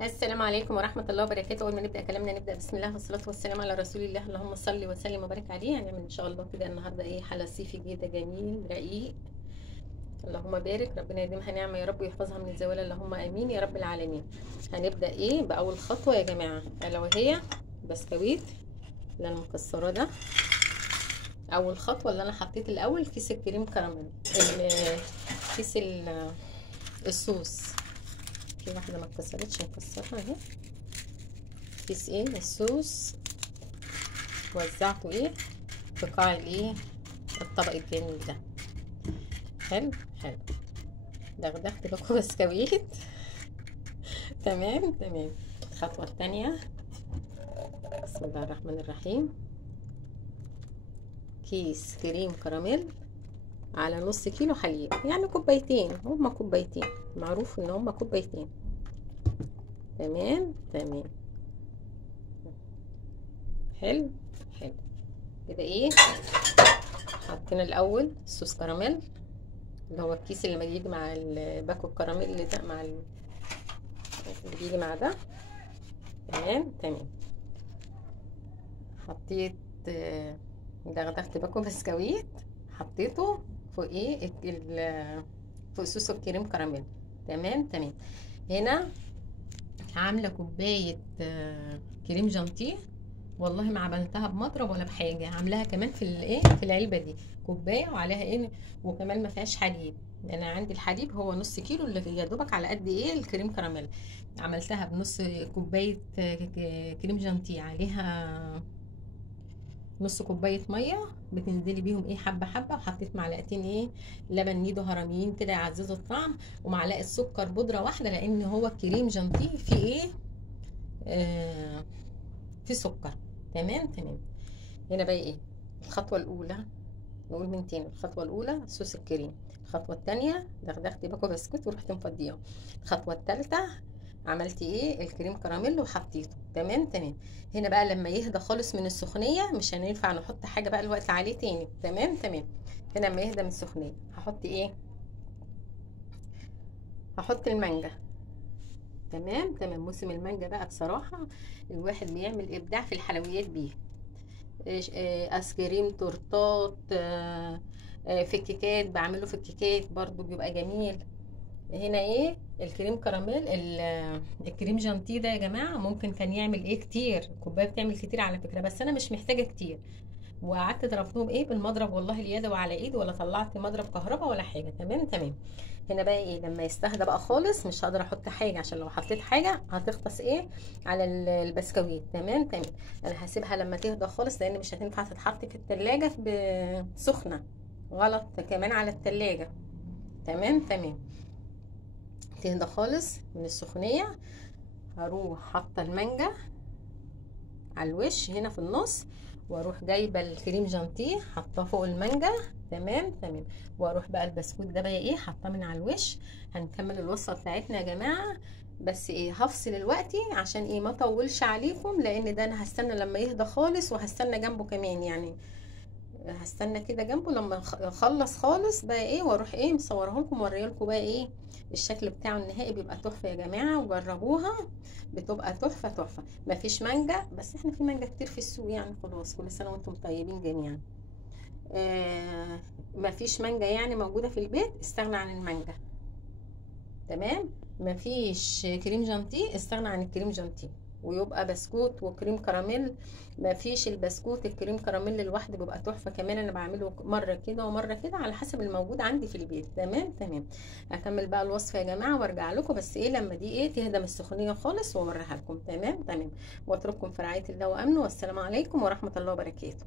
السلام عليكم ورحمة الله وبركاته. أول ما نبدأ كلامنا نبدأ بسم الله والصلاة والسلام على رسول الله. اللهم صل وسلم وبارك عليه. هنعمل إن شاء الله كده النهاردة حلا صيفي جديدة جميل رقيق. اللهم بارك، ربنا يديمها نعمة يا رب ويحفظها من الزوال، اللهم آمين يا رب العالمين. هنبدأ بأول خطوة يا جماعة، ألا وهي بسكويت اللي أنا مكسراه ده. أول خطوة اللي أنا حطيت الأول كيس الكريم كراميل، كيس الصوص. في واحدة ما اتكسرتش نكسرها اهي. كيس الصوص وزعته في قاع الطبق الجميل ده. حلو حلو. دغدغت لكم بسكويت. تمام. الخطوة التانية، بسم الله الرحمن الرحيم. كيس كريم كراميل على نص كيلو حليب، يعني كوبايتين، هما كوبايتين، معروف ان هما كوبايتين. تمام. حلو كده. حطينا الاول صوص كراميل اللي هو الكيس اللي بيجي مع الباكو الكراميل ده، مع اللي بيجي مع ده. تمام. حطيت دغدغت باكو بسكويت، حطيته فوق فوق صوص الكريم كراميل. تمام. هنا عامله كوبايه كريم جانتيه، والله ما عملتها بمضرب ولا بحاجه، عاملاها كمان في العلبه دي كوبايه، وعليها وكمان ما فيهاش حليب. انا عندي الحليب هو نص كيلو اللي يا دوبك على قد الكريم كراميل. عملتها بنص كوبايه كريم جانتيه، عليها نص كوبايه ميه بتنزلي بيهم حبه حبه، وحطيت معلقتين لبن نيدو هرميين كده يعززوا الطعم، ومعلقه سكر بودره واحده، لان هو الكريم جانتيه فيه في سكر. تمام. هنا بقى الخطوه الاولى، نقول من تاني. الخطوه الاولى صوص الكريم، الخطوه الثانيه دغدغت باكو بسكوت ورحت مفضياه، الخطوه الثالثه عملت الكريم كراميل وحطيته. تمام. هنا بقى لما يهدى خالص من السخونيه، مش هينفع نحط حاجه بقى الوقت عليه تاني. تمام. هنا لما يهدى من السخونيه هحط هحط المانجا. تمام. موسم المانجا بقى بصراحه الواحد بيعمل ابداع في الحلويات بيه. ايس كريم، تورتات، في الكيكات، بعمله في الكيكات برضو بيبقى جميل. هنا الكريم كراميل، الكريم جانتيه ده يا جماعه ممكن كان يعمل كتير، كوبايه بتعمل كتير على فكره، بس انا مش محتاجه كتير. وقعدت ضربتهم بالمضرب، والله اليد وعلى ايد، ولا طلعت مضرب كهرباء ولا حاجه. تمام. هنا بقى لما يستهدى بقى خالص مش هقدر احط حاجه، عشان لو حطيت حاجه هتغطس على البسكويت. تمام. انا هسيبها لما تهدى خالص، لان مش هتنفع تتحط في التلاجة سخنه، غلط كمان على التلاجة. تمام. تهدى خالص من السخونيه، هروح حاطه المانجا على الوش هنا في النص، واروح جايبه الكريم جانتيه حاطاه فوق المانجا. تمام. واروح بقى البسكوت ده بقى حاطاه من على الوش. هنكمل الوصفه بتاعتنا يا جماعه، بس هفصل الوقت عشان ما اطولش عليكم، لان ده انا هستنى لما يهدى خالص، وهستنى جنبه كمان، يعني هستنى كده جنبه لما اخلص خالص بقى واروح مصوره لكم ووريه لكم بقى الشكل بتاعه النهائي. بيبقى تحفه يا جماعه، وجربوها بتبقى تحفه. مفيش مانجا، بس احنا في مانجا كتير في السوق، يعني خلاص كل سنه وانتم طيبين جميعا. مفيش مانجا يعني موجوده في البيت، استغنى عن المانجا. تمام. مفيش كريم جانتيه، استغنى عن الكريم جانتيه، ويبقى بسكوت وكريم كراميل. مفيش البسكوت الكريم كراميل لوحده بيبقى تحفه كمان. انا بعمله مره كده ومره كده على حسب الموجود عندي في البيت. تمام. هكمل بقى الوصفه يا جماعه وارجع لكم، بس لما دي تهدى من السخونيه خالص واوريها لكم. تمام. واترككم في رعايه الله وامنه، والسلام عليكم ورحمه الله وبركاته.